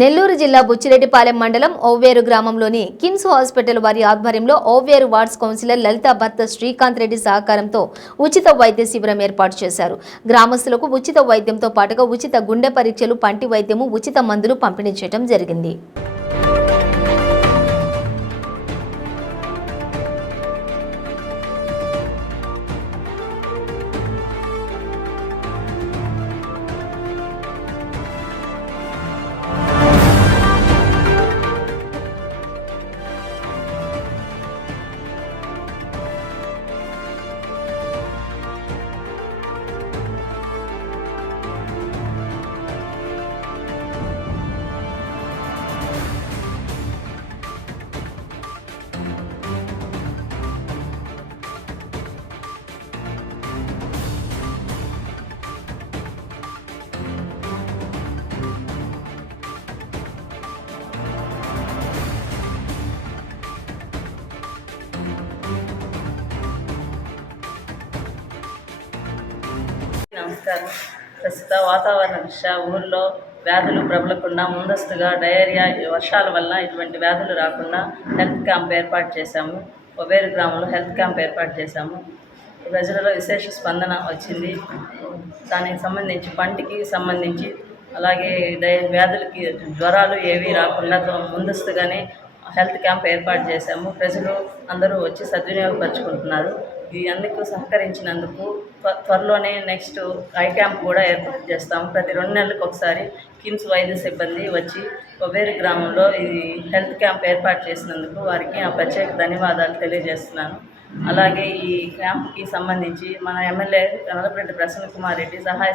నెల్లూరు జిల్లా బుచ్చిరెడ్డిపాలెం మండలం ఓవ్వేరు గ్రామంలోని కిమ్స్ హాస్పిటల్ వారి ఆధ్వర్యంలో ఓవ్వేరు వార్డ్స్ కౌన్సిలర్ లలిత భర్త శ్రీకాంత్ రెడ్డి సహకారంతో ఉచిత వైద్య శిబిరం ఏర్పాటు చేశారు. గ్రామస్తులకు ఉచిత వైద్యంతో పాటుగా ఉచిత గుండె పరీక్షలు, పంటి వైద్యము, ఉచిత మందులు పంపిణీ చేయడం జరిగింది. నమస్కారం. ప్రస్తుత వాతావరణ రీత్యా ఊళ్ళో వ్యాధులు ప్రబలకుండా ముందస్తుగా డయేరియా, వర్షాల వల్ల ఇటువంటి వ్యాధులు రాకుండా హెల్త్ క్యాంప్ ఏర్పాటు చేశాము. ఓవ్వేరు గ్రామంలో హెల్త్ క్యాంప్ ఏర్పాటు చేశాము. ప్రజలలో విశేష స్పందన వచ్చింది. దానికి సంబంధించి పంటికి సంబంధించి అలాగే వ్యాధులకి జ్వరాలు ఏవి రాకుండా ముందస్తుగానే హెల్త్ క్యాంప్ ఏర్పాటు చేశాము. ప్రజలు అందరూ వచ్చి సద్వినియోగపరుచుకుంటున్నారు. ఈ అందుకు సహకరించినందుకు త్వరలోనే నెక్స్ట్ ఐ క్యాంప్ కూడా ఏర్పాటు చేస్తాము. ప్రతి 2 నెలలకు ఒకసారి కిమ్స్ వైద్య సిబ్బంది వచ్చి ఓవ్వేరు గ్రామంలో ఈ హెల్త్ క్యాంప్ ఏర్పాటు చేసినందుకు వారికి ప్రత్యేక ధన్యవాదాలు తెలియజేస్తున్నాను. అలాగే ఈ క్యాంప్కి సంబంధించి మన ఎమ్మెల్యే నల్లపరెడ్డి ప్రసన్న కుమార్ రెడ్డి సహాయ